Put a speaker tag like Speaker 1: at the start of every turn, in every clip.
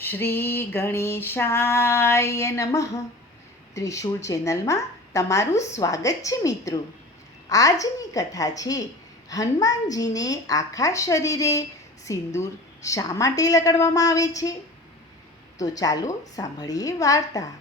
Speaker 1: શ્રી ગણેશાય નમઃ. ત્રિશુળ ચેનલમાં તમારું સ્વાગત છે મિત્રો. આજની કથા છે, હનુમાનજીને આખા શરીરે સિંદૂર શા માટે લગાડવામાં આવે છે? તો ચાલો સાંભળીએ વાર્તા.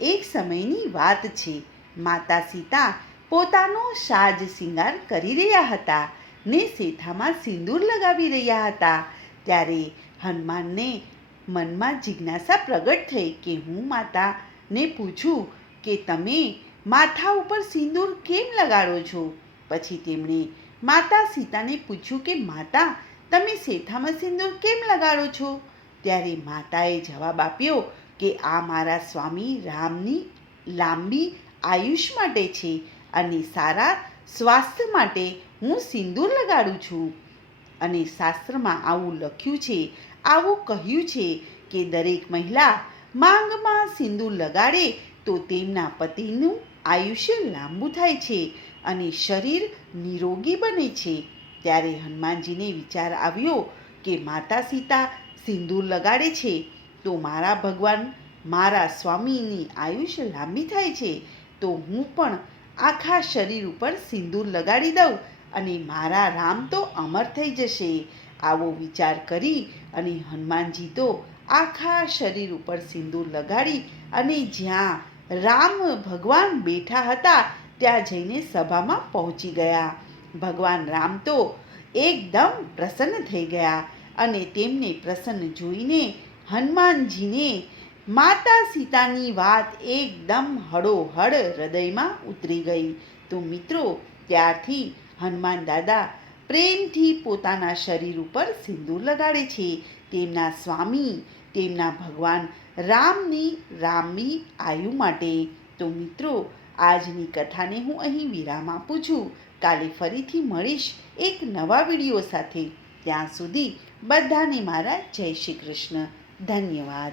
Speaker 1: એક સમયની વાત છે, માતા સીતા પોતાનો સાજ શિંગાર કરી રહ્યા હતા ને શેઠામાં સિંદૂર લગાવી રહ્યા હતા. ત્યારે હનુમાનને મનમાં જિજ્ઞાસા પ્રગટ થઈ કે હું માતાને પૂછું કે તમે માથા ઉપર સિંદૂર કેમ લગાડો છો? પછી તેમણે માતા સીતાને પૂછ્યું કે માતા, તમે શેઠામાં સિંદૂર કેમ લગાડો છો? ત્યારે માતાએ જવાબ આપ્યો કે આ મારા સ્વામી રામની લાંબી આયુષ માટે છે અને સારા સ્વાસ્થ્ય માટે હું સિંદૂર લગાડું છું. અને શાસ્ત્રમાં આવું લખ્યું છે, આવું કહ્યું છે કે દરેક મહિલા માંગમાં સિંદૂર લગાડે તો તેમના પતિનું આયુષ્ય લાંબુ થાય છે અને શરીર નિરોગી બને છે. ત્યારે હનુમાનજીને વિચાર આવ્યો કે માતા સીતા સિંદૂર લગાડે છે તો મારા ભગવાન મારા સ્વામીની આયુષ્ય લાંબી થાય છે તો હું પણ આખા શરીર ઉપર સિંદૂર લગાડી દઉં અને મારા રામ તો અમર થઈ જશે. આવો વિચાર કરી અને હનુમાનજી તો આખા શરીર ઉપર સિંદૂર લગાડી અને જ્યાં રામ ભગવાન બેઠા હતા, ત્યાં જઈને સભામાં પહોંચી ગયા. ભગવાન રામ તો એકદમ પ્રસન્ન થઈ ગયા અને તેમને પ્રસન્ન જોઈને હનુમાનજીને માતા સીતાની વાત એકદમ હળોહળ હૃદયમાં ઉતરી ગઈ. તો મિત્રો, ત્યારથી હનુમાન દાદા પ્રેમથી પોતાના શરીર ઉપર સિંદૂર લગાડે છે. તેમના સ્વામી, તેમના ભગવાન રામની રામની આયુ માટે. તો મિત્રો, આજની કથાને હું અહીં વિરામ આપું છું. કાલે ફરીથી મળીશ એક નવા વીડિયો સાથે. ત્યાં સુધી બધાને મારા જય શ્રી કૃષ્ણ. ધન્યવાદ.